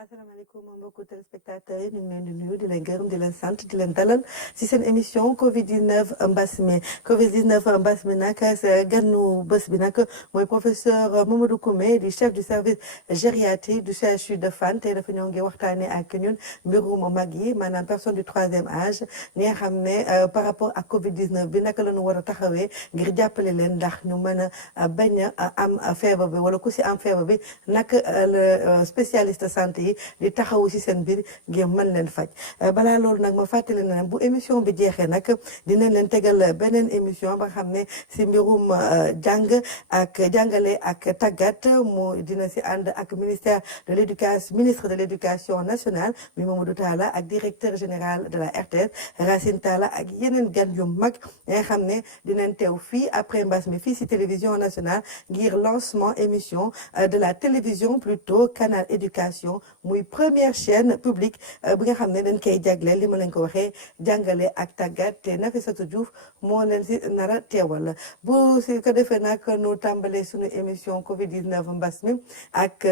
asalaamaaleykum mbokku téléspectateurs yi ñu ngi leen di nuyu di leen gërëm di leen sant di leen dalal ci seen émission Covid 19 mbas mi Covid 19 mbas mi nag sa ganu bés bi nag mooy professeur Mamadou Koumé di chef du service gériatrie du CHU de Fann tey dafa ñëw ngi waxtaanee ak ñun mbirum mag yi maanaam personne du troisième âge ñi nga xam ne par rapport ak Covid 19 bi naka la ñu war a taxawee ngir jàppale leen ndax ñu mën a bañ a am feebar bi wala ku si am feebar bi naka le spécialiste santé yi di taxawu ci seen biir ngir mën leen faj balaa loolu nag ma fàttali na bu émission bi jeexee nag dinañ leen tegal beneen émission ba xam ne ci mbirum jàng ak jàngale ak tàggat mu dina ci ànd ak ministre de l'éducation nationale mi Mamadou Talla ak directeur général de la RTS Racine Talla ak yeneen gan yu mag nga xam ne dinañ teew fii après mbas mi fii ci télévision nationale ngir lancement émission de la télévision plutôt canal éducation muy première chaîne publique bi nga xam ne dañ koy jagleel li ma leen ko waxee jàngale ak tàggat te Nafissatou Diouf moo leen si nara teewal bu si ko defee nag nu tàmbalee suñu émission Covid 19 mbas mi ak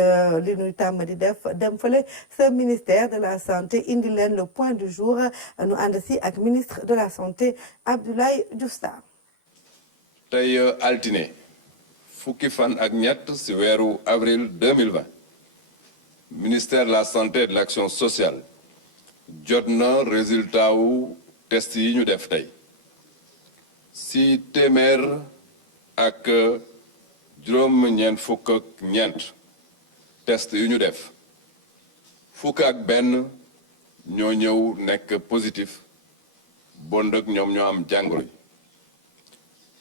li ñuy tàmm di def dem fële sa ministère de la santé indi leen le point du jour nu ànd si ak ministre de la santé Abdoulaye Diouf Sarr. tey altine fukki fan ak ñett si weeru avril 2020 ministère de la santé et de l'action sociale jot na résultat wu test yi ñu def tey si téeméer ak juróom-ñeent fukk ak ñeent test yu ñu def fukk ak benn ñoo ñëw nekk positif bon ak ñoom ñoo am jàngoro yi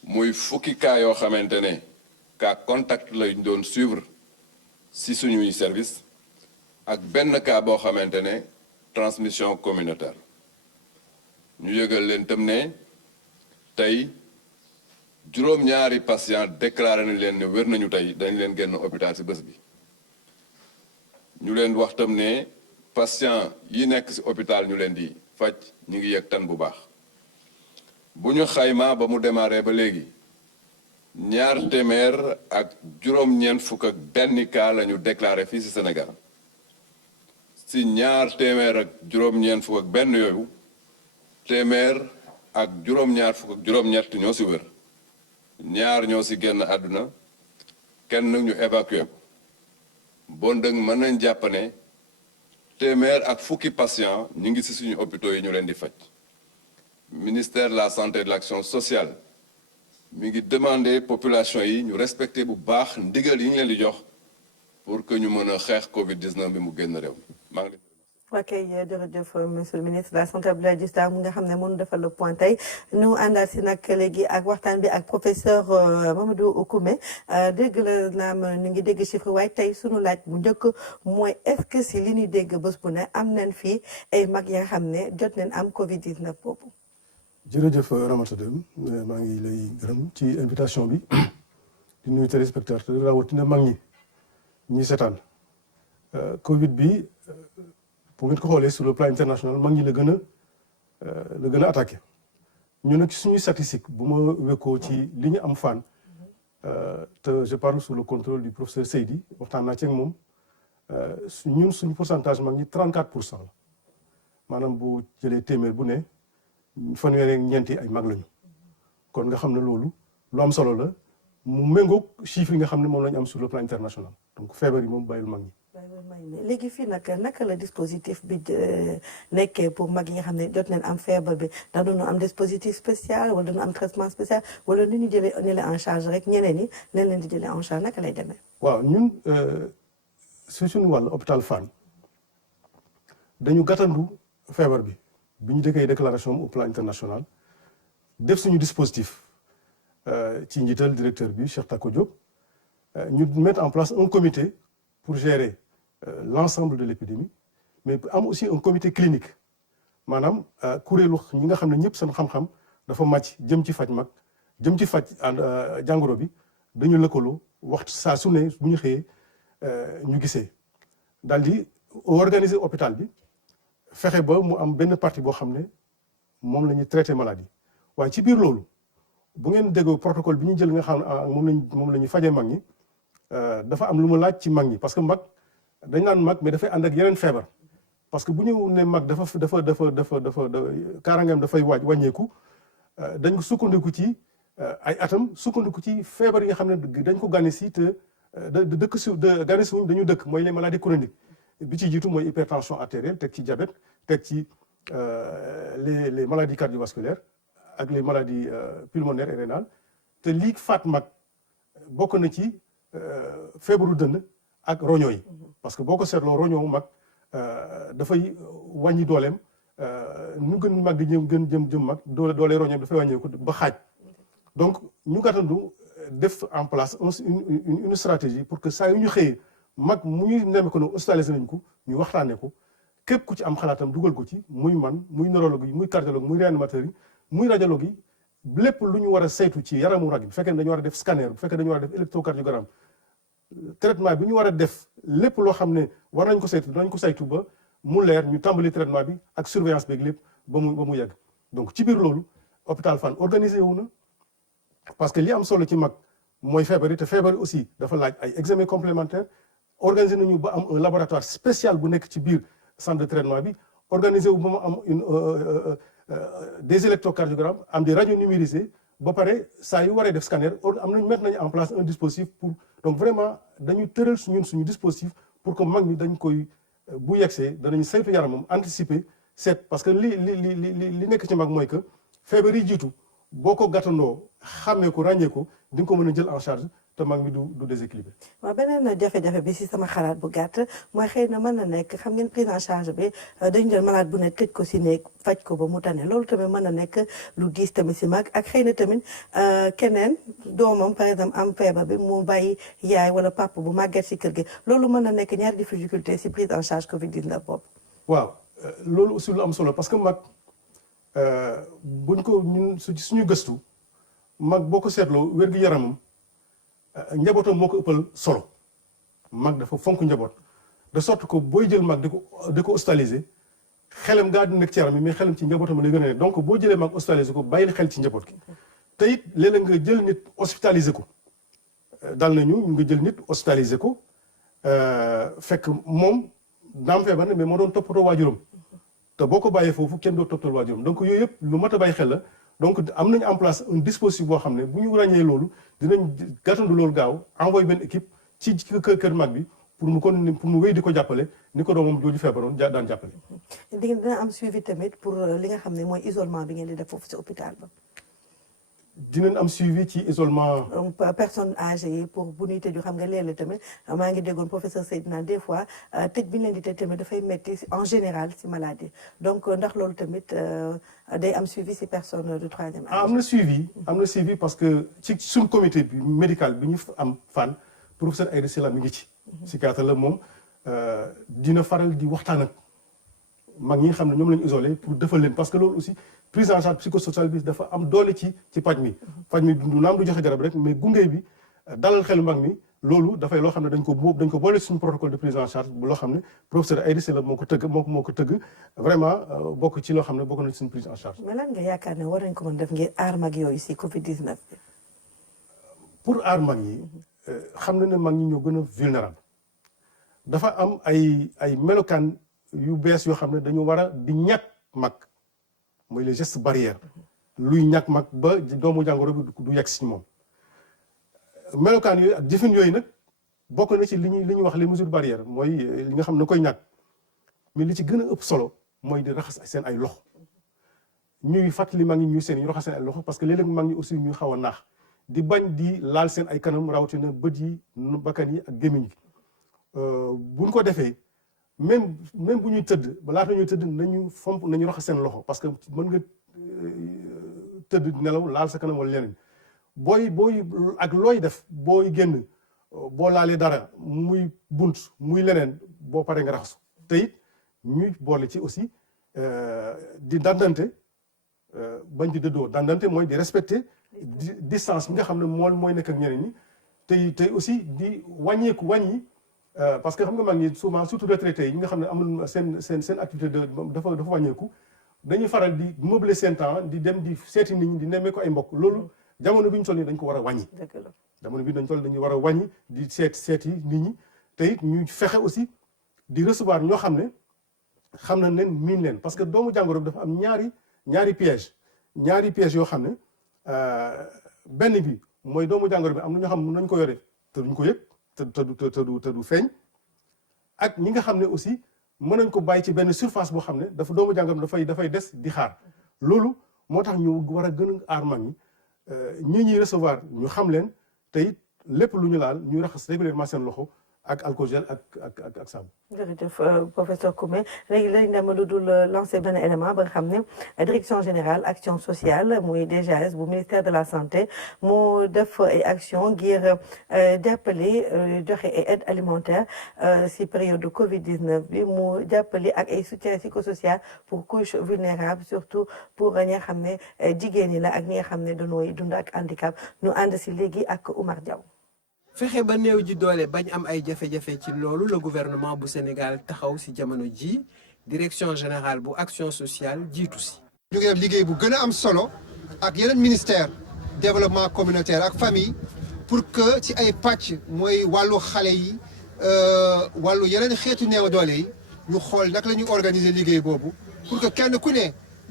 muy fukki cas yoo xamante ne cas contact lañ doon suivre si suñuy service ak benn cas boo xamante ne transmission communautaire ñu yëgal leen tam ne tey juróom-ñaari patient déclaré nañ leen ne wér nañu tey dañ leen génn hôpital ci bés bi ñu leen wax tam ne patient yi nekk ci hôpital ñu leen di faj ñu ngi yëg tan bu baax bu ñu xayma ba mu démarré ba léegi ñaar téeméer ak juróom-ñeent fukk ak benn cas la ñu déclaré fii ci Sénégal ci ñaar téeméer ak juróom-ñeent fukk ak benn yooyu téeméer ak juróom-ñaar fukk ak juróom-ñett ñoo ci wér ñaar ñoo ci génn àdduna kenn ñu évacué ko bon dëgg mën nañ jàpp ne téeméer ak fukki patient ñu ngi ci suñu hôpitaux yi ñu leen di faj ministère de la santé et de l'action sociale mi ngi demander population yi ñu respecter bu baax ndigal yi ñu leen di jox pour que ñu mën a xeex Covid 19 bi mu génn réew maa ngi ok jërëjëf monsieur le ministre de la santé Abdoulaye Diouf Sarr mu nga xam ne mënu defal le point tey ñu àndaat si nag léegi ak waxtaan bi ak professeur Mamadou Koumé dégg la naam ñu ngi dégg chiffre waaye tey sunu laaj bu njëkk mooy est-ce que si li ñuy dégg bés bu ne am nañ fii ay mag ya nga xam ne jot nañ am Covid 19 boobu. jërëjëf Ramata Deme maa ngi lay gërëm ci invitation bi di nuyu téléspectateur rawatina mag ñi seetaan Covid bi. bu ngeen ko xoolee sur le plan international mag ñi la gën a attaqué ñu nag suñuy statistique bu ma wekkoo ci li ñu am Fann te je parle sous le contrôle du professeur Seydi waxtaan naa ci ak moom ñun suñu pourcentage mag ñi 34% la maanaam bu jëlee téeméer bu ne fanweer ak ñeenti ay mag lañu kon nga xam ne loolu lu am solo la mu méngoog chiffres yi nga xam ne moom la ñu am sur le plan international donc feebar yi moom bàyyil mag ñi. léegi fii naka la dispositif bi nekkee pour mag yi nga xam ne jot nañ am feebar bi ndax dañu am dispositif spécial wala dañu am traitement spécial wala ni ñu jëlee ni la en charge rek ñeneen ñi leen leen di jëlee en charge naka lay demee. waaw ñun su suñu wàll hôpital Fann dañu gàttandu feebar bi ñu dëkkee déclaration au plan international def suñu dispositif ci njiital directeur bi Cheikh Tako Diop ñu mettre en place un comité pour gérer l'ensemble de l'épidémie mais am aussi un comité clinique maanaam kuréelu ñi nga xam ne ñëpp seen xam-xam dafa màcc jëm ci faj mag jëm ci faj jàngoro bi dañu lëkkaloo waxtu saa su ne bu ñu xëyee ñu gisee daal di organiser hôpital bi fexe ba mu am benn partie boo xam ne moom la ñuy traiter maladie waaye ci biir loolu bu ngeen déggoo protocole bi ñu jël nga xam ne moom la ñuy fajee mag ñi dafa am lu mu laaj ci mag ñi parce que mag dañ naan mag mais dafay ànd ak yeneen feebar parce que bu ñu ne mag dafa kaaraangeem dafay wàññeeku dañ ko sukkandiku ci ay atam sukkandiku ci feebar yi nga xam ne dañ ko gane si te dëkk si gane si wuñ dañu dëkk mooy les maladies chroniques bi ci jiitu mooy hypertension artérielle teg ci diabète teg ci les maladies cardiovasculaires ak les maladies pulmonaires et rénales te lii faat mag bokk na ci feebaru dënn ak roño yi parce que boo ko seetloo roño mag dafay wàññi dooleem nu gën mag di jëm mag doole roño dafay wàññeeku ba xaaj donc ñu gàttandu def en place une stratégie pour que saa yu ñu xëyee mag mu ñuy nemme ko ne hospitalisé nañ ko ñu waxtaanee ko képp ku ci am xalaatam dugal ko ci muy man muy neurologue yi muy cardiologue muy réanimateur yi muy radiologue yi lépp lu ñu war a saytu ci yaramu rag bi bu fekkee dañu war a def scanner bu fekkee dañu war a def électrocardiogramme traitement bi ñu war a def lépp loo xam ne war nañ ko saytu danañ ko saytu ba mu leer ñu tàmbali traitement bi ak surveillance beeg lépp ba mu yegg donc ci biir loolu hôpital Fann organisé wu na parce que li am solo ci mag mooy feebar yi te feebar yi aussi dafa laaj ay examen complémentaire organisé nañu ba am un laboratoire spécial bu nekk ci biir centre de traitement bi organisé wu ba mu am des électrocardiogrammes am des radios numérisées ba pare saa yu waree def scanner mettre nañu en place un dispositif pour donc vraiment dañu tëral suñu dispositif pour que mag ñi dañ koy bu yegsee danañ saytu yaramam anticiper seet parce que li nekk ci mag mooy que feebar yi jiitu boo ko gàttandoo xàmmee ko ràññee ko di nga ko mën a jël en charge te mag mi du déséquilibré. waaw beneen jafe-jafe bi si sama xalaat bu gàtt mooy xëy na mën na nekk xam ngeen prise en charge bi dañu jël malade bu ne tëj ko si néeg faj ko ba mu tane loolu tamit mën na nekk lu diis tamit si mag ak xëy na tamit keneen doomam par exemple am feebar bi mu bàyyi yaay wala papa bu màgget si kër gi loolu mën na nekk ñaari difficulté si prise en charge Covid 19 boobu. waaw loolu aussi lu am solo parce que mag buñ ko ñun suñu gëstu mag boo ko seetloo wér-gu-yaramam. njabootam moo ko ëppal solo mag dafa fonk njaboot de sorte que booy jël mag di ko hospitaliser xelam gaa di nekk ci yaram mi mais xelam ci njabootam lay gën a ne donc boo jëlee mag hospitaliser ko bàyyil xel ci njaboot gi te it léeg-léeg nga jël nit hospitaliser ko dal nañu nga jël nit hospitaliser ko fekk moom daam feebar ne mais moo doon toppatoo waajuram te boo ko bàyyee foofu kenn doo toppatoo waajuram donc yooyu yëpp lu mat a bàyyi xel la donc am nañu en place un dispositif boo xam ne bu ñu ràññee loolu dinañ gàttandu loolu gaaw envoyé benn équipe ci kër mag bi pour mu wéy di ko jàppale ni ko doomam jooju feebaroon daan jàppale. dina am suivi tamit pour li nga xam ne mooy isolement bi ngeen di def foofu ci hôpital ba. dinañ am suivi ci isolement. personnes âgées yi pour bu ñuy tëju xam nga léeg-léeg tamit maa ngi déggoon professeur Seydina des fois tëj bi ñu leen di tëj tamit dafay metti en général si maladie donc ndax loolu tamit day am suivi si personne de troisième âge. am na suivi parce que ci suñ comité bi médical bi ñu am Fann professeur Aïda Sylla mi ngi ci. psychiatre la moom dina faral di waxtaan ak mag ñi nga xam ne ñoom la ñu isolé pour defal leen parce que loolu aussi. prise en charge psychosociale bi dafa am doole ci paj mi du naam du joxe garab rek mais gunge bi dalal xelu mag mi loolu dafay loo xam ne dañ ko boole suñu protocole de prise en charge loo xam ne professeur Aïda Sylla moo ko tëgg vraiment bokk ci loo xam ne bokk na ci suñu prise en charge. mais lan nga yaakaar ne war nañ ko mën def ngir aar mag yooyu si Covid 19 bi. pour aar mag yi xam na ne mag ñi ñoo gën a vulnérable dafa am ay melokaan yu bees yoo xam ne dañu war a di ñàkk mag. mooy les gestes barrières luy ñàkk mag ba doomu jàngoro bi du yegg si moom melokaan yooyu ak jëfin yooyu nag bokk na ci li ñuy wax les mesures barrières mooy li nga xam ne koy ñàkk mais li ci gën a ëpp solo mooy di raxas seen ay loxo ñuy fàttali mag ñi ñuy seen ñu raxas seen ay loxo parce que léeg-léeg mag ñi aussi ñuy xaw a naax di bañ di laal seen ay kanam rawatina bët yi bakkan yi ak gémmiñ gi buñ ko defee même bu ñuy tëdd ba laata ñuy tëdd nañu raxas seen loxo parce que mën nga tëdd nelaw laal sa kanam wala leneen booy ak looy def booy génn boo laalee dara muy bunt muy leneen boo paree nga raxasu te it ñuy boole ci aussi di dandante bañ di dëddoo dandante mooy di respecter distance bi nga xam ne mooy nekk ak ñeneen ñi tey aussi di wàññi parce que xam nga mag ñi souvent surtout retraités yi nga xam ne amul seen activité dafa wàññeeku dañuy faral di meubler seen temps di dem di seeti nit ñi di nemmee ko ay mbokk loolu jamono bi ñu toll nii dañ ko war a wàññi. jamono bi dañu war a wàññi di seeti nit ñi te it ñu fexe aussi di recevoir ñoo xam ne xam nañ leen miin leen parce que doomu jàngoro bi dafa am ñaari piège yoo xam ne benn bi mooy doomu jàngoro bi am na ñoo xam ne mën nañu ko yore te duñ ko yëg te du feeñ ak ñi nga xam ne aussi mën nañ ko bàyyi ci benn surface boo xam ne dafa doomu jàngoro bi dafay des di xaar loolu moo tax ñu war a gën a aar mag ñi ñuy recevoir ñu xam leen te it lépp lu ñu laal ñuy raxas régulièrement seen loxo ak alcool gel ak saabu. jërëjëf professeur Koumé léegi lañ dem lu dul lancer benn élément ba nga xam ne direction générale action sociale muy DGAS bu ministère de la santé moo def ay action ngir jàppale joxe ay aide alimentaire si période de Covid 19 bi mu jàppale ak ay soutien psychosocial pour couche vulnérable surtout pour ñi nga xam ne jigéen ñi la ak ñi nga xam ne dañooy dund ak handicap ñu ànd si léegi ak Oumar Diaw. fexe ba néew ji doole bañ am ay jafe-jafe ci loolu le gouvernement bu Sénégal taxaw ci jamono ji direction générale bu action sociale jiitu ci. ñu ngi def liggéey bu gën a am solo ak yeneen ministère développement communautaire ak famille pour que ci ay pàcc mooy wàllu xale yi wàllu yeneen xeetu néew doole yi ñu xool naka la ñuy organiser liggéey boobu pour que kenn ku ne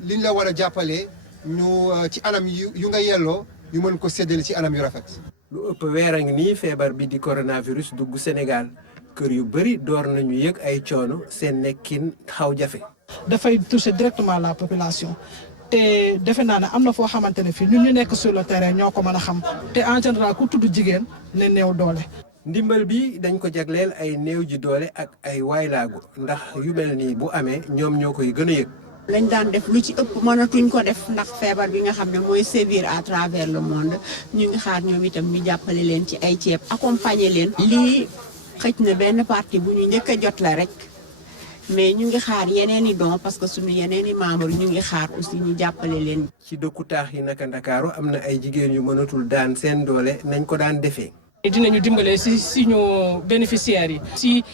liñ la war a jàppale ñu ci anam yu nga yelloo ñu mën ko séddale ci anam yu rafet. lu ëpp weer a ngi nii feebar bi di coronavirus dugg Sénégal kër yu bëri door nañu yëg ay coono seen nekkin xaw jafe. dafay toucher directement la population te defe naa ne am na foo xamante ne fii ñun ñu nekk sur le terrain ñoo ko mën a xam te en général ku tudd jigéen ne néew doole. ndimbal bi dañ ko jagleel ay néew ji doole ak ay waylaagu ndax yu mel nii bu amee ñoom ñoo koy gën a yëg. lañ daan def lu ci ëpp mënatuñ ko def ndax feebar bi nga xam ne mooy sévir à travers le monde ñu ngi xaar ñoom itam ñu jàppale leen ci ay ceeb accompagner leen. lii xëj na benn partie bu ñu njëkk a jot la rek mais ñu ngi xaar yeneen i don parce que suñu yeneen i membres ñu ngi xaar aussi ñu jàppale leen. ci dëkku taax yi naka Ndakaaru am na ay jigéen yu mënatul daan seen doole nañ ko daan defee. dinañu dimbale si ñu bénéficiaires yi si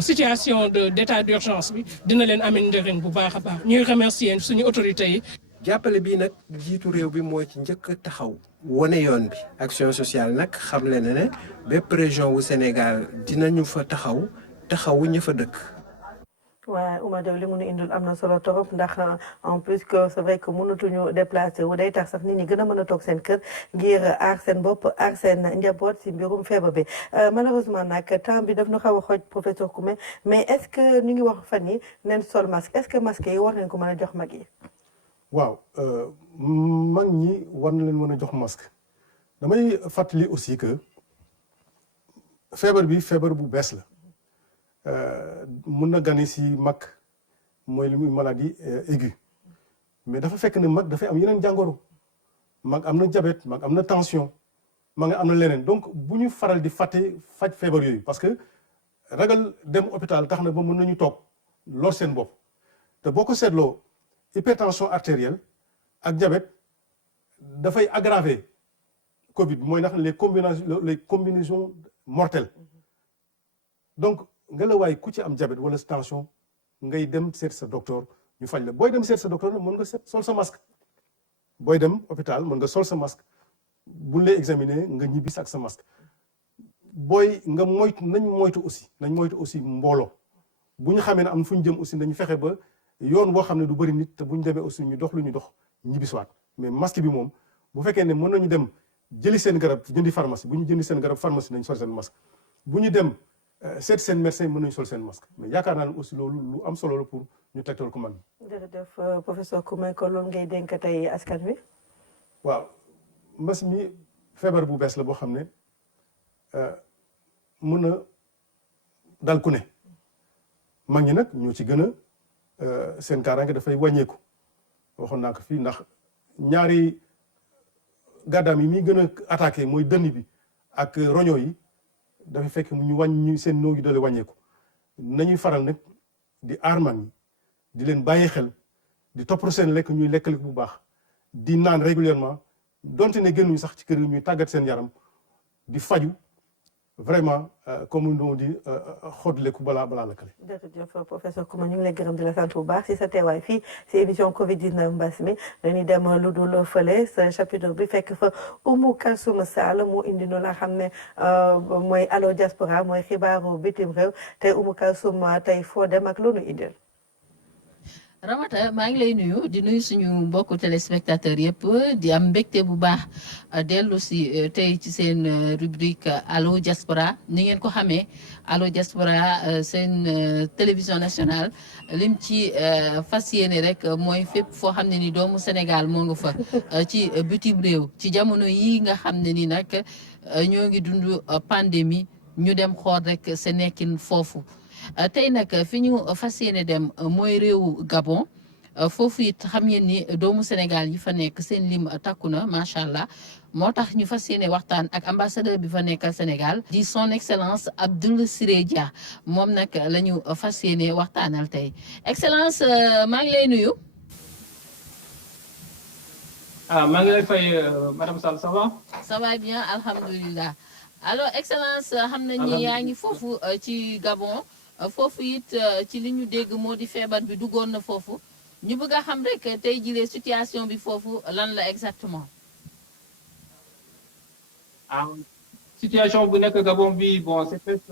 situation d'état d'urgence bi dina leen amee njëriñ bu baax a baax ñuy remercier suñu autorités yi. jàppale bi nag jiitu réew bi moo ci njëkk taxaw wane yoon bi action sociale nag xamle na ne bépp région wu Sénégal dinañu fa taxawu ña fa dëkk. waaw Oumar Diaw li mu nu indil am na solo trop ndax en plus que c'est vrai que mënatuñu déplacé wu day tax sax nit ñi gën a mën a toog seen kër ngir aar seen bopp aar seen njaboot si mbirum feebar bi malheureusement nag temps bi daf ñu xaw a xooj professeur Koumé mais est-ce que ñu ngi wax fan yi neen sol masque est-ce que masque yi war nañ ko mën a jox mag yi. waaw mag ñi war na leen mën a jox masque damay fàttali aussi que feebar bi feebar bu bees la. mun na gane si mag mooy li muy maladie aiguë mais dafa fekk ne mag dafay am yeneen jàngoro mag am na diabète mag am na tension mag nga am na leneen donc bu ñu faral di fàtte faj feebar yooyu parce que ragal dem hôpital tax na ba mën nañu toog lor seen bopp te boo ko seetloo hypertension artérielle ak diabète dafay aggraver Covid mooy ndax les combinaisons mortelles donc nga la waay ku ci am diabète wala tension ngay dem seet sa docteur ñu faj la booy dem seet sa docteur mën nga sol sa masque booy dem hôpital mën nga sol sa masque buñ lay examiner nga ñibbisi ak sa masque booy nga nañ moytu aussi mbooloo bu ñu xamee ne am fu ñu jëm aussi nañu fexe ba yoon boo xam ne du bëri nit te bu ñu demee aussi ñu dox lu ñu dox ñibbisiwaat mais masque bi moom bu fekkee ne mën nañu dem jëli seen garab jëndi pharmacie bu ñu jëndi seen garab pharmacie nañ sol seen masque bu ñu dem seet seen médecin mën nañu sol seen masque mais yaakaar naa ne aussi loolu lu am solo la pour ñu tegtal ko mag ñi. jërëjëf professeur Koumé ko loolu ngay dénk tey askan wi. waaw mbas mi feebar bu bees la boo xam ne mën na dal ku ne mag ñi nag ñoo ci gën a seen kaaraange dafay wàññeeku waxoon naa ko fii ndax ñaari gàddaam yi muy gën a attaqué mooy dënn bi ak roño yi. dafay fekk ñu wàññi seen néew yi doole wàññeeku nañuy faral nag di aar mag ñi di leen bàyyi xel di toppatoo seen lekk ñuy lekk bu baax di naan régulièrement donte ne génnuñu sax ci kër yi ñuy tàggat seen yaram di faju vraiment comme on dit xodleku balaa lakkale. jërëjëf professeur Coumba ñu ngi lay gërëm di la sant bu baax si sa teewaay fii si émission Covid 19 mbas mi dañuy dem lu dul fële sa chapitre bi fekk fa Oumou Kalsoum Sall mu indi nu la xam ne mooy Allo Diaspora mooy xibaaru bitim réew te Oumou Kalsoum tey foo dem ak lu nu indil. Ramata maa ngi lay nuyu di nuyu suñu mbokku téléspectateurs yëpp di am mbégte bu baax dellu si tey ci seen rubrique Allo Diaspora ni ngeen ko xamee Allo Diaspora seen télévision nationale lim ci fas yéene rek mooy fépp foo xam ne ni doomu Sénégal moo nga fa ci bitim réew ci jamono yi nga xam ne ni nag ñoo ngi dund pandémie ñu dem xool rek sa nekkin foofu. tey nag fi ñu fas yéene dem mooy réewu Gabon foofu it xam ngeen ni doomu Sénégal yi fa nekk seen lim takku na macha allah moo tax ñu fas yéene waxtaan ak ambassadeur bi fa nekkal Sénégal di son excellence Abdoul Siré Dia moom nag la ñu fas yéene waxtaanal tey excellence maa ngi lay nuyu. maa ngi lay fay madame Sall ça va. ça va bien alhamdulilah alors excellence xam nañ ni yaa ngi foofu ci Gabon. foofu it ci li ñu dégg moo di feebar bi duggoon na foofu ñu bëgg a xam rek tey jii situation bi foofu lan la exactement. situation bu nekk Gabon bi bon c'est presque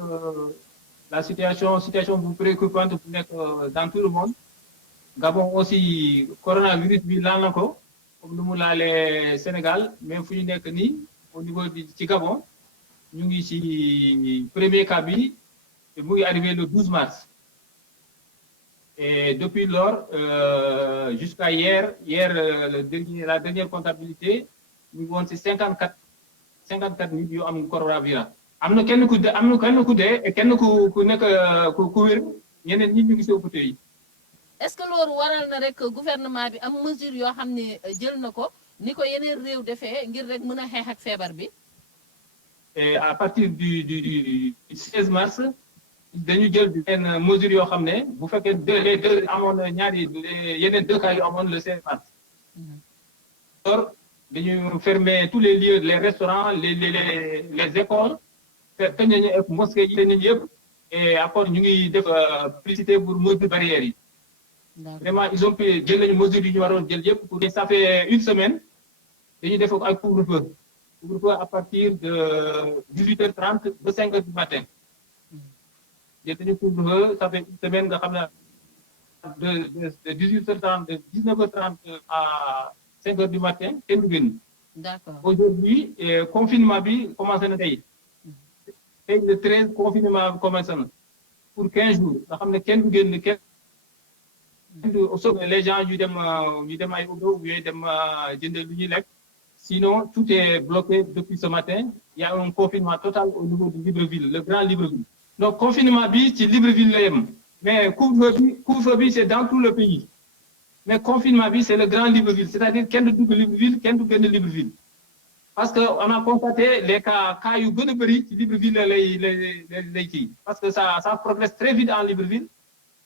la situation bu préoccupante bu nekk dans tout le monde Gabon aussi coronavirus bi laal na ko comme lu mu laalee Sénégal mais fu ñu nekk nii au niveau ci Gabon ñu ngi ci premier cas bi. mu ngi arrivé le 12 mars et depuis lors jusqu'à hier la dernière comptabilité ñu ngi woon ci 54 nit yu am coronavirus. am na kenn ku dee et kenn ku nekk ku wér ñeneen ñi ñu ngi ci hôpitaux yi. est-ce que loolu waral na rek gouvernement bi am mesure yoo xam ne jël na ko ni ko yeneen réew defee ngir rek mën a xeex ak feebar bi. et à partir du 16 mars. dañu jël benn mesure yoo xam ne bu fekkee les deux amoon ñaari yeneen 2 cas yu amoon le 16 mars. alors dañu fermer tous les lieux les restaurants les écoles tëj nañu mosquées yi tëj nañu yëpp et après ñu ngi def publicité pour mesures barrières yi. vraiment ils ont pu jël nañu mesures yi ñu waroon jël yëpp pour ça fait une semaine dañuy def ak couvre-feu à partir de 18h30 ba 5h du matin. jël nañu couvre-feu ça fait une semaine nga xam ne de 18h30 de 19h30 à 5h du matin kenn du génn. D'accord. Aujourd'hui confinement bi commencé na tey le 13 confinement bi commencé na pour 15 jours nga xam ne kenn du génn kenn du sauf les gens yu dem ay Uber ou yooyu dem jënd lu ñuy lekk sinon tout est bloqué depuis ce matin il y a un confinement total au niveau de Libreville le grand Libreville. Donc confinement bi ci Libreville la yem mais couvre-feu bi c'est dans tout le pays mais confinement bi c'est le grand Libreville c'est-à-dire kenn du dugg Libreville kenn du génn Libreville parce que on a constaté les cas yu gën a bëri ci Libreville lay kii parce que ça progresse très vite en Libreville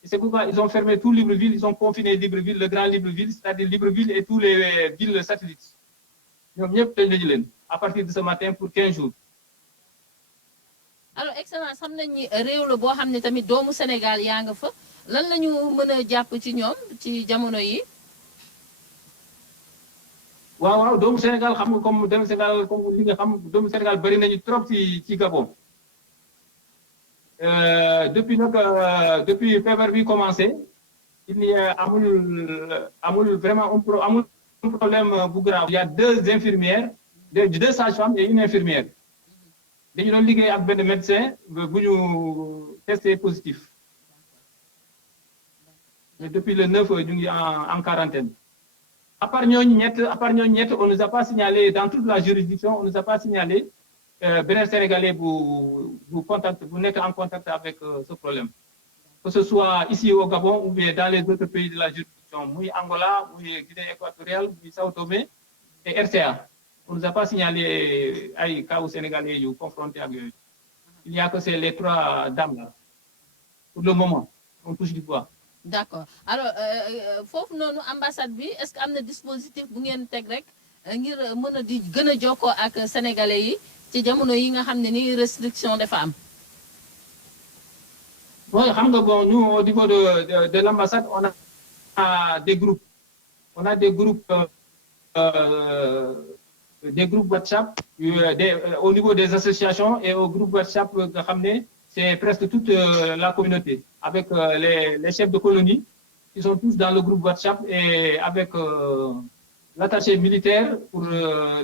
et c'est pourquoi ils ont fermé tout Libreville ils ont confiné Libreville le grand Libreville c'est-à-dire Libreville et tous les villes satellites ñoom ñëpp tëj nañu leen à partir de ce matin pour 15 jours. alors excellence xam nañ ni réew la boo xam ne tamit doomu Sénégal yaa nga fa lan la ñu mën a jàpp ci ñoom ci jamono yi. waaw doomu Sénégal xam nga comme doomu Sénégal comme li nga xam doomu Sénégal bëri nañu trop ci Gabon depuis feebar bi commencé il y a amul vraiment amul problème bu grave. Il y a 2 infirmières 2 sages-femmes et une infirmière. dañu doon liggéey ak benn médecin bu ñu testé positif mais depuis le 9 ñu ngi en quarantaine à part ñooñu ñett on nous a pas signalé dans toute la juridiction on nous a pas signalé beneen sénégalais bu nekk en contact avec ce problème que ce soit ici au Gabon ou bien dans les autres pays de la juridiction muy Angola muy Guinée équatoriale muy Sao Tomé et RCA. On ne nous a pas signalé ay cas sénégalais yu confrontés ak yooyu. Il n'y a que ces les 3 dames là. Pour le moment, on touche du bois. D'accord. Alors foofu noonu ambassade bi est-ce que am na dispositif bu ngeen teg rek ngir mën a di gën a jokkoo ak sénégalais yi ci jamono yi nga xam ne ni restriction dafa am. Oui, bon, nous, au niveau de l'ambassade, on a des groupes. On a des groupes WhatsApp au niveau des associations et au groupe WhatsApp, c'est presque toute la communauté, avec les chefs de colonie qui sont tous dans le groupe WhatsApp et avec l'attaché militaire pour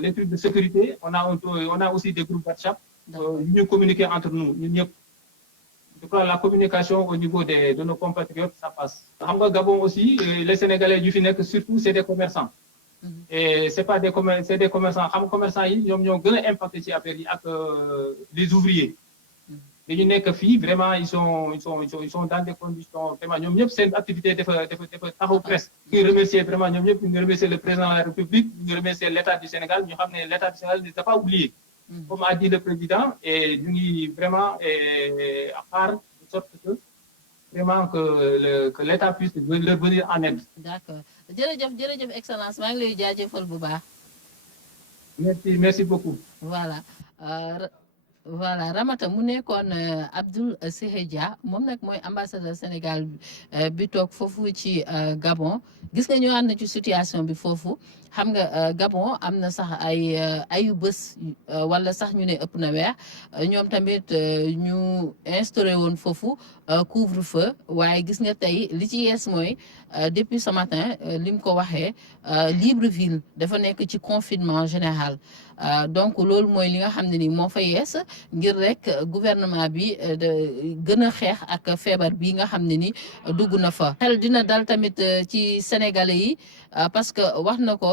les trucs de sécurité. On a aussi des groupes WhatsApp. Nous communiquons entre nous. Je crois que la communication au niveau de nos compatriotes, ça passe. Gabon aussi, les Sénégalais du FINEC, surtout, c'est des commerçants. Et c'est pas des commerçants. C'est des commerçants. Les commerçants, ils ont impacté ces affaires avec les ouvriers. Les Guinéens filles, vraiment, ils sont dans des conditions. Vraiment, c'est une activité de presse. Nous remercions vraiment, nous remercions le président de la République, nous remercions l'État du Sénégal. Nous savons que l'État du Sénégal ne s'est pas oublié. Comme a dit le président, et nous vraiment à part, de sorte que vraiment que l'État puisse leur venir en aide. D'accord. Jërëjëf excellence, maa ngi lay jaajëfal bu baax. Merci beaucoup. Voilà Ramata mu nekkoon Abdoul Séhé Dia moom nag mooy ambassadeur Sénégal bi toog foofu ci Gabon gis nga ñu ànd ci situation bi foofu xam nga Gabon am na sax ayu bés wala sax ñu ne ëpp na weer ñoom tamit ñu instauré woon foofu couvre-feu waaye gis nga tey li ci yees mooy depuis ce matin li mu ko waxee Libreville dafa nekk ci confinement général donc loolu mooy li nga xam ne ni moo fa yees ngir rek gouvernement bi gën a xeex ak feebar bi nga xam ne ni dugg na fa. xel dina dal tamit ci sénégalais yi parce que wax na ko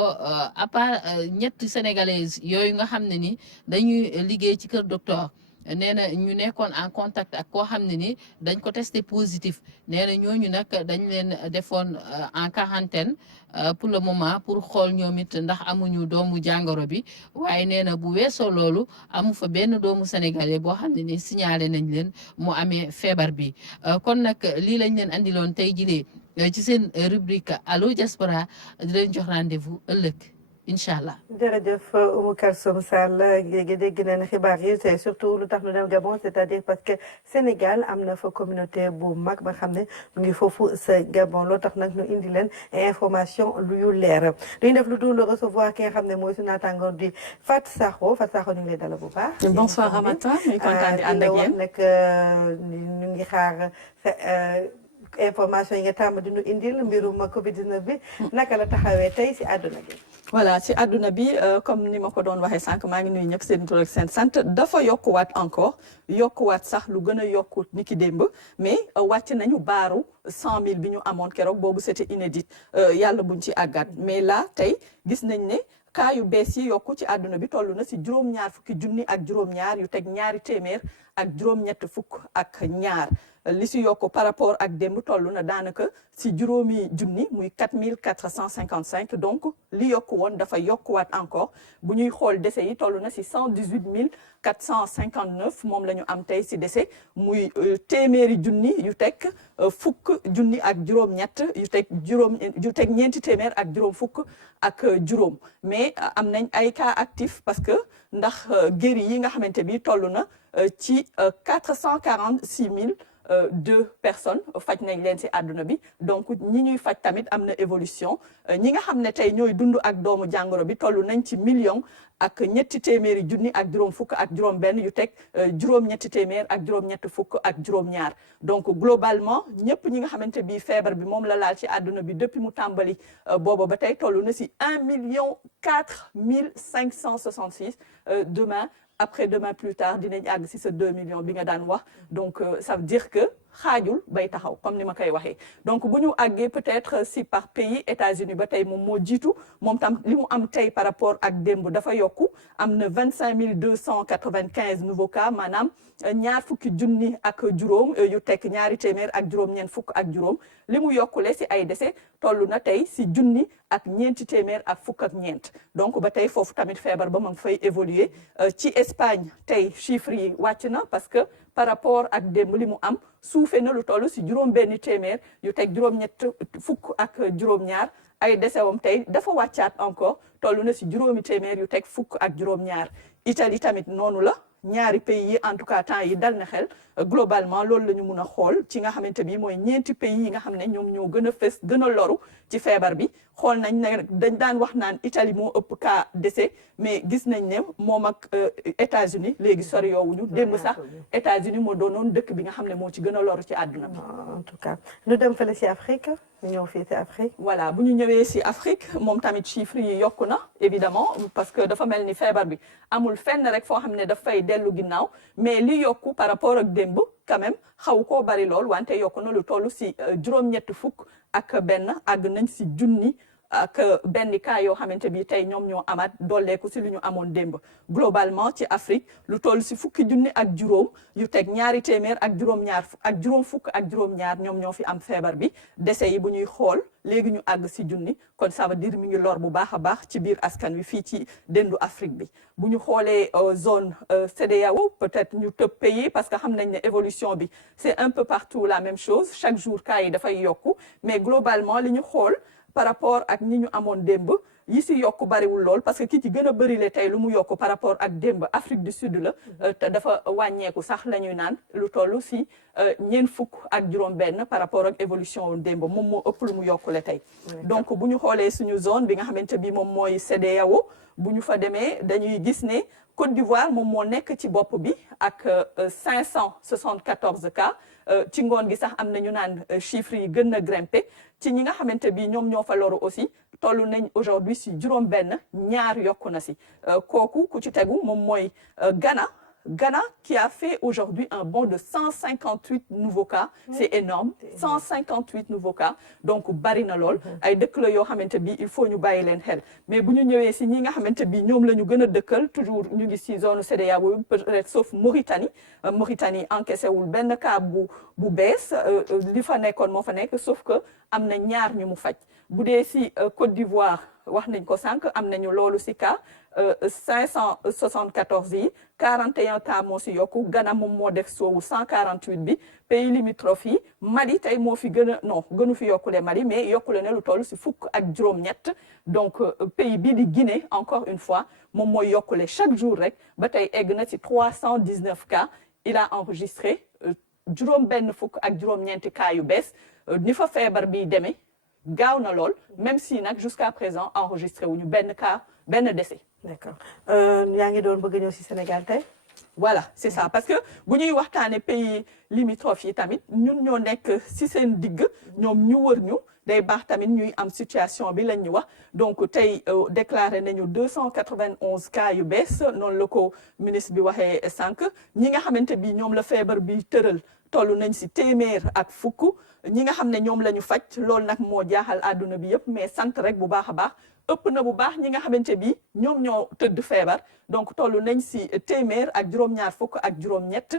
à part ñetti sénégalais yooyu nga xam ne ni dañuy liggéey ci kër docteur. nee na ñu nekkoon en contact ak koo xam ne ni dañ ko testé positif nee na ñooñu nag dañ leen defoon en quarantaine pour le moment pour xool ñoom it ndax amuñu doomu jàngoro bi waaye nee na bu weesoo loolu amu fa benn doomu sénégalais boo xam ne ni signalé nañ leen mu amee feebar bi kon nag lii lañ leen andiloon tey jilee ci seen rubrique Allo Diaspora di leen jox rendez-vous ëllëg Inch'Allah. jërëjëf Oumou Kalsoum Sall dégg nañ xibaar yi c'est surtout lu tax ñu dem Gabon c'est-à-dire parce que Sénégal am na fa communauté bu mag ba xam ne mu ngi foofu sa Gabon loo tax nag ñu indi leen information yu leer duñu def lu dul recevoir ki nga xam ne mooy suñu naataango di Fatou Sakho ñu ngi lay dalal bu baax. bonsoir Ramata ñu kontaan di ànd ak yéen nag ñu ngi xaar information yi nga tàmm di ñu indil mbirum Covid-19 bi naka la taxawee tey si àdduna bi. voilà ci àdduna bi comme ni ma ko doon waxee sànq maa ngi nuyu ñëpp seen tur ak seen sant dafa yokkuwaat encore yokkuwaat sax lu gën a yokku ni ki démb mais wàcc nañu baaru 100 000 bi ñu amoon keroog boobu c'était inédit yàlla buñ ci àggaat mais là tey gis nañ ne cas yu bees yi yokku ci àdduna bi toll na si juróom-ñaar fukki junni ak juróom-ñaar yu teg ñaari téeméer ak juróom-ñett fukk ak ñaar li si yokku par rapport ak démb toll na daanaka si juróomi junni muy 4455 donc li yokku woon dafa yokkuwaat encore bu ñuy xool décès yi toll na si 118 459 moom la ñu am tey si décès muy téeméeri junni yu teg fukk junni ak juróom-ñett yu teg ñeenti téeméer ak juróom fukk ak juróom mais am nañ ay cas actifs parce que ndax guéri yi nga xamante bi toll na ci 446 2 personnes faj nañ leen si àdduna bi donc ñi ñuy faj tamit am na évolution ñi nga xam ne tey ñooy dund ak doomu jàngoro bi toll nañ ci million ak ñetti téeméeri junni ak juróom fukk ak juróom benn yu teg juróom-ñetti téeméer ak juróom-ñett fukk ak juróom-ñaar donc globalement ñëpp ñi nga xamante bi feebar bi moom la laal ci àdduna bi depuis mu tàmbali booba ba tey toll na si 1 566 demain après-demain plus tard dinañ àgg si sa 2 millions bi nga daan wax donc ça veut dire que xaajul bay taxaw comme ni ma koy waxee donc bu ñu àggee peut-être si par pays États-Unis ba tey moom moo jiitu moom tam li mu am tey par rapport ak démb dafa yokku am na 25 295 nouveaux cas maanaam ñaar fukki junni ak juróom yu tekk ñaari téeméer ak juróom-ñeent fukk ak juróom li mu yokkule si ay décès toll na tey si junni ak ñeenti téeméer ak fukk ak ñeent donc ba tey foofu tamit feebar ba ma ngi fay évoluer ci Espagne tey chiffres yi wàcc na parce que par rapport ak démb li mu am suufee na lu toll si juróom benn téeméer yu teg juróom-ñett fukk ak juróom-ñaar ay décès wam tey dafa wàccaat encore toll na si juróomi téeméer yu teg fukk ak juróom-ñaar Italie tamit noonu la ñaari pays yi en tout cas temps yi dal na xel globalement loolu la ñu mun a xool ci nga xamante bi mooy ñeenti pays yi nga xam ne ñoom ñoo gën a fës gën a loru ci feebar bi xool nañ ne dañ daan wax naan Italie moo ëpp cas décès mais gis nañ ne moom ak États-Unis léegi sori yoowuñu démb sax États-Unis moo doonoon dëkk bi nga xam ne moo ci gën a loru ci àdduna bi. en tout cas ñu dem fële si Afrique ñu ñëw fii si Afrique. voilà bu ñu ñëwee si Afrique moom tamit chiffres yi yokku na évidemment parce que dafa mel ni feebar bi amul fenn rek foo xam ne dafay dellu ginnaaw mais li yokku par rapport ak démb quand même xaw koo bari lool wante yokku na lu toll si juróom-ñett fukk ak benn àgg nañ si junni ak benn cas yoo xamante bi tey ñoom ñoo amaat dolleeku si lu ñu amoon démb globalement ci Afrique lu toll si fukki junni ak juróom yu teg ñaari téeméer ak juróom fukk ak juróom-ñaar ñoom ñoo fi am feebar bi décès yi bu ñuy xool léegi ñu àgg si junni kon ça veut dire mi ngi lor bu baax a baax ci biir askan wi fii ci dendu Afrique bi bu ñu xoolee zone CEDEAO peut-être ñu tëb pays parce que xam nañ ne évolution bi c'est un peu partout la même chose chaque jour cas yi dafay yokku mais globalement li ñu xool par rapport ak ñi ñu amoon démb yi si yokk bariwul lool parce que ki ci gën a bëri le tey lu mu yokk par rapport ak démb Afrique du Sud la te dafa wàññeeku sax la ñuy naan lu toll si ñeent fukk ak juróom-benn par rapport ak évolution démb moom moo ëpp lu mu yokk le tey. donc bu ñu xoolee suñu zone bi nga xamante bi moom mooy CEDEAO bu ñu fa demee dañuy gis ne Côte d'Ivoire moom moo nekk ci bopp bi ak 574 cas ci ngoon gi sax am na ñu naan chiffres yi gën a grimpé ci ñi nga xamante bi ñoom ñoo fa loru aussi toll nañ aujourd'hui si juróom-benn ñaar yokku na si kooku ku ci tegu moom mooy Ghana qui a fait aujourd'hui un bond de 158 nouveaux cas c'est énorme 158 nouveaux cas donc bari na lool ay dëkk la yoo xamante bi il faut ñu bàyyi leen xel mais bu ñu ñëwee si ñi nga xamante bi ñoom la ñu gën a dëkkal toujours ñu ngi si zone CEDEAO peut-être sauf Mauritanie Mauritanie encaissé wul benn cas bu bees li fa nekkoon moo fa nekk sauf que am na ñaar ñu mu faj bu dee si Côte d'Ivoire wax nañ ko sànq am nañu loolu si cas 574 yi 41 cas moo si yokku Ghana moom moo def soowu 148 bi pays limitrophes yi Mali tey moo fi gën a non gënu fi yokkule Mali mais yokkule ne lu toll si fukk ak juróom-ñett donc pays bii di Guinée encore une fois moom mooy yokkule chaque jour rek ba tey egg na si 319 cas il a enregistré juróom-benn fukk ak juróom-ñeenti cas yu bees ni fa feebar bi demee gaaw na lool même si nag jusqu'à présent enregistré wuñu benn cas benn décès. d'accord yaa ngi doon bëgg ñëw si Sénégal tey. voilà c'est ça parce que bu ñuy waxtaanee pays limitrophes yi tamit ñun ñoo nekk si seen digg ñoom ñu wër ñu day baax tamit ñuy am situation bi lañ ñu wax donc tey déclaré nañu 291 cas yu bees noonu la ko ministre bi waxee sànq ñi nga xamante bi ñoom la feebar bi tëral toll nañ si téeméer ak fukk ñi nga xam ne ñoom la ñu faj loolu nag moo jaaxal àdduna bi yëpp mais sant rek bu baax a baax ëpp na bu baax ñi nga xamante bi ñoom ñoo tëdd feebar donc toll nañ si téeméer ak juróom-ñaar fukk ak juróom-ñett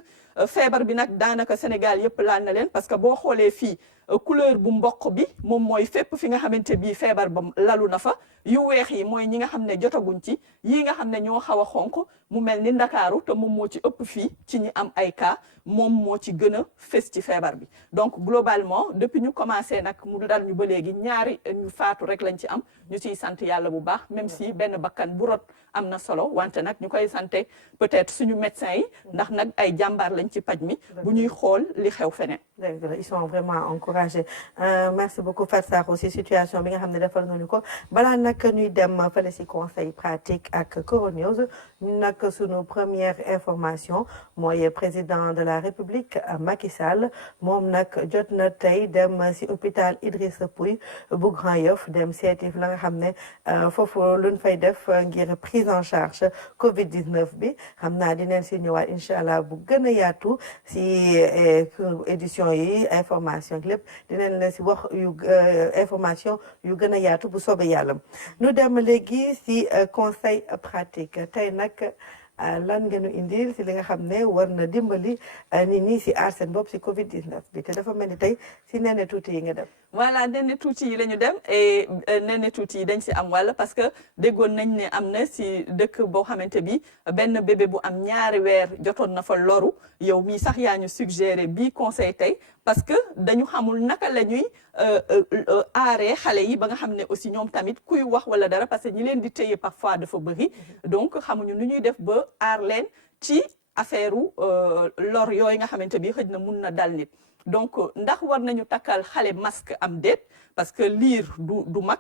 feebar bi nag daanaka Sénégal yëpp laal na leen parce que boo xoolee fii couleur bu mboq bi moom mooy fépp fi nga xamante bi feebar ba lalu na fa yu weex yi mooy ñi nga xam ne jotaguñ ci yii nga xam ne ñoo xaw a xonq mu mel ni Ndakaaru te moom moo ci ëpp fii ci ñi am ay cas moom moo ci gën a fës ci feebar bi donc globalement depuis ñu commencé nag mu dal ñu ba léegi ñaari ñu faatu rek lañ ci am ñu ciy sant yàlla bu baax même si benn bakkan bu rot am na solo wante nag ñu koy sante peut-être suñu médecins yi ndax nag ay jàmbaar lañ ci paj mi bu ñuy xool li xew feneen. ils sont vraiment encouragés merci beaucoup Fatou Sakho aussi situation bi nga xam ne defal nga ñu ko balaa nag ñuy dem fële si conseil pratique ak Coronews ñu nag suñu première information mooy président de la République Macky Sall moom nag jot na tey dem si hôpital Idrissa Pouye bu Grand Yoff dem seeti la nga xam ne foofu luñ fay def ngir prise en charge Covid-19 bi xam naa dinañ si ñëwaat incha allah bu gën a yaatu si édition yi information lépp dinañ la si wax yu information yu gën a yaatu bu soobee yàlla ñu dem léegi si conseil pratique tey nag lan ngeen ñu indil si li nga xam ne war na dimbali nit ñi si aar seen bopp si Covid-19 bi te dafa mel ni tey si nene tuuti yi nga dem. voilà nene tuuti yi la ñu dem et nene tuuti yi dañ si am wàll parce que déggoon nañ ne am na si dëkk boo xamante bi benn bébé bu am ñaari weer jotoon na fa loru yow mii sax yaa ñu suggéré bii conseil tey parce que dañu xamul naka la ñuy aaree xale yi ba nga xam ne aussi ñoom tamit kuy wax wala dara parce que ñi leen di téye parfois dafa bëri donc xamuñu nu ñuy def ba aar leen ci affaire lor yooyu nga xamante bi xëj na mun na dal nit donc ndax war nañu takkal xale masque am déet parce que liir du mag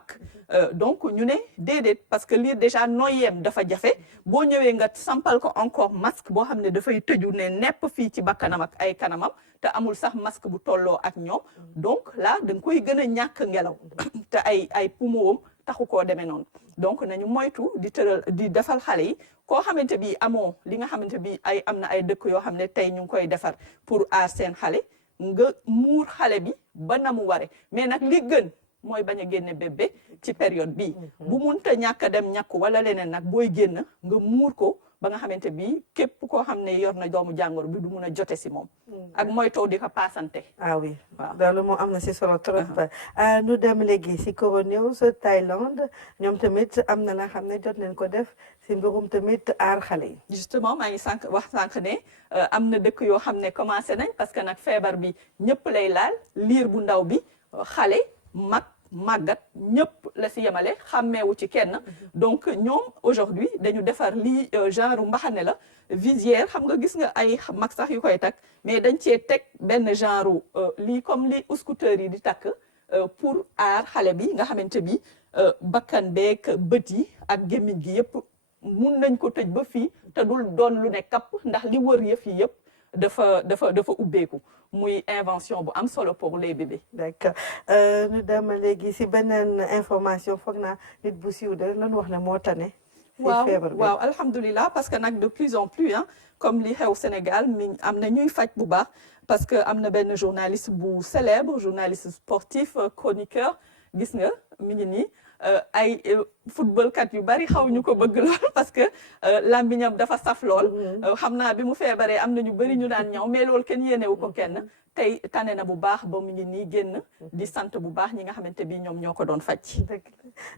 donc ñu ne déedéet parce que liir déjà noyyeem dafa jafe boo ñëwee nga sampal ko encore masque boo xam ne dafay tëju ne nepp fii ci bakkanam ak ay kanamam te amul sax masque bu tolloo ak ñoom donc là da nga koy gën a ñàkk ngelaw te ay poumon taxu koo demee noonu donc nañu moytu di tëral di defal xale yi koo xamante bi amoo li nga xamante bi am na ay dëkk yoo xam ne tey ñu ngi koy defar pour aar seen xale nga muur xale bi ba na mu ware mais nag li gën mooy bañ a génne bébé ci période bii bu munta ñàkk a dem ñàkk wala leneen nag booy génn nga muur ko ba nga xamante bi képp koo xam ne yor na doomu jàngoro bi du mun a jote si moom ak moytoo di ko paasante ah oui loolu moom am na si solo trop nu dem léegi si Coronews Thaïlande ñoom tamit am na la xam ne jot nañ ko def si mbirum tamit aar xale yi justement maa ngi wax sànq ne am na dëkk yoo xam ne commencé nañ parce que nag feebar bi ñëpp lay laal liir bu ndaw bi xale mag màggat ñëpp la si yemale xàmmeewu ci kenn donc ñoom aujourd'hui dañu defar lii genre mbaxane la visière xam nga gis nga ay mag sax yu koy takk mais dañ cee teg benn genre lii comme li scooter yi di takk pour aar xale bi nga xamante bi bakkan beeg bët yi ak gémmiñ gi yëpp mun nañ ko tëj ba fii te dul doon lu ne kapp ndax li wër yëf yi yëpp dafa ubbeeku muy invention bu am solo pour les bébés. d'accord ñu dem léegi si beneen information foog naa nit bu siiw de lan wax ne moo tane. waaw alhamdulilah parce que nag de plus en plus comme li xew Sénégal mi am na ñuy faj bu baax parce que am na benn journaliste bu célèbre journaliste sportif chroniqueur gis nga mi ngi nii ay football kat yu bari xaw ñu ko bëgg lool parce que lambiñam dafa saf lool xam naa bi mu feebaree am na ñu bari ñu daan ñëw mais loolu kenn yéenewu ko kenn tey tane na bu baax ba mu ngi nii génn di sant bu baax ñi nga xamante bi ñoom ñoo ko doon faj.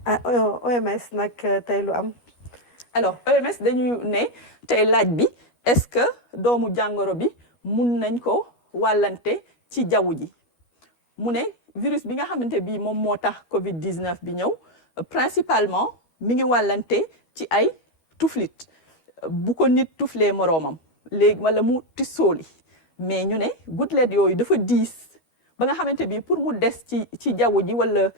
OMS nag tey lu am. alors OMS dañuy ne tey laaj bi est-ce que doomu jàngoro bi mun nañ ko wàllante ci jaww ji mu ne virus bi nga xamante bi moom moo tax Covid 19 bi ñëw principalement mi ngi wàllante ci ay tuflit bu ko nit tuflee moroomam léegi wala mu tissooli mais ñu ne gouttelette yooyu dafa diis ba nga xamante bi pour mu des ci jaww ji wala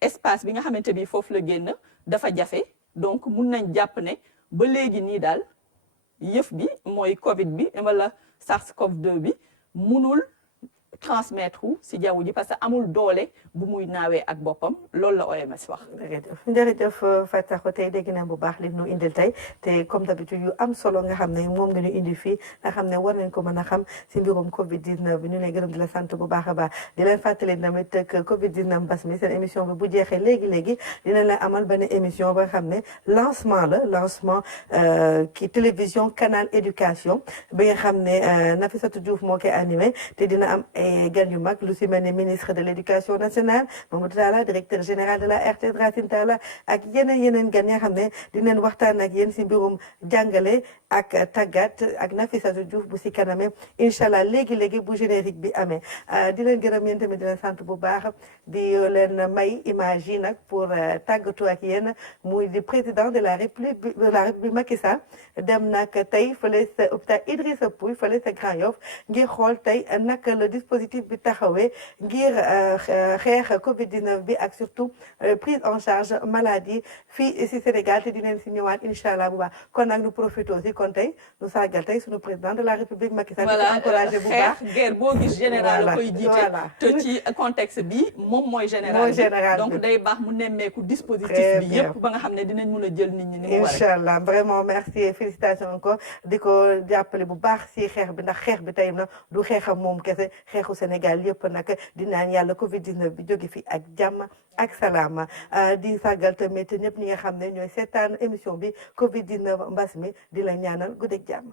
espace bi nga xamante bi foofu la génn dafa jafe donc mun nañ jàpp ne ba léegi nii daal yëf bi mooy Covid bi wala SARS-CoV-2 bi munul transmettre si jaww ji parce que amul doole bu muy naawee ak boppam loolu la OMS wax. jërëjëf Fatou tey dégg nañ bu baax li ñu indil tey te comme d'habitude yu am solo nga xam ne moom nga ñu indi fii nga xam ne war nañ ko mën a xam si mbirum Covid 19 bi ñu lay gërëm di la sant bu baax a baax di leen fàttali tamit que Covid 19 mbas mi seen émission bi bu jeexee léegi dinañ la amal benn émission ba nga xam ne lancement ki télévision Canal Éducation bi nga xam ne Nafissatou Diouf moo koy animé te dina am gan yu mag lu si mel ne ministre de l'éducation nationale Mamadou Talla directeur général de la RTS Racine Talla ak yeneen gan yoo xam ne dinañ waxtaan ak yéen si mbirum jàngale ak tàggat ak Nafissatou Diouf bu si kaname incha allah léegi bu générique bi amee di leen gërëm yéen tamit di leen sant bu baax di leen may image yi nag pour tàggatu ak yéen muy di président de la république Macky Sall dem nag tey fële sa hôpital Idrissa Pouye fële sa Grand Yoff ngir xool tey naka le dispositif bi taxawee ngir xeex Covid 19 bi ak surtout prise en charge maladie fii si Sénégal te dinañ si ñëwaat incha allah bu baax kon nag ñu profité aussi kon tey ñu sargal tey suñu président de la république Macky Sall. voilà encouragé bu baax guerre boo gis général la koy jiite te ci contexte bi moom mooy général bi donc day baax mu nemmeeku dispositif bi yëpp ba nga xam ne dinañ mun a jël nit ñi ni mu waree. incha allah vraiment merci et félicitations encore di ko jàppale bu baax si xeex bi ndax xeex bi tey na du xeexam moom kese xeexu Sénégal yëpp nag di naan yàlla Covid 19 bi jóge fi ak jàmm ak salaama di sargal tamit ñëpp ñi nga xam ne ñooy seetaan émission bi Covid 19 mbas mi di la ñaanal guddeeg jàmm.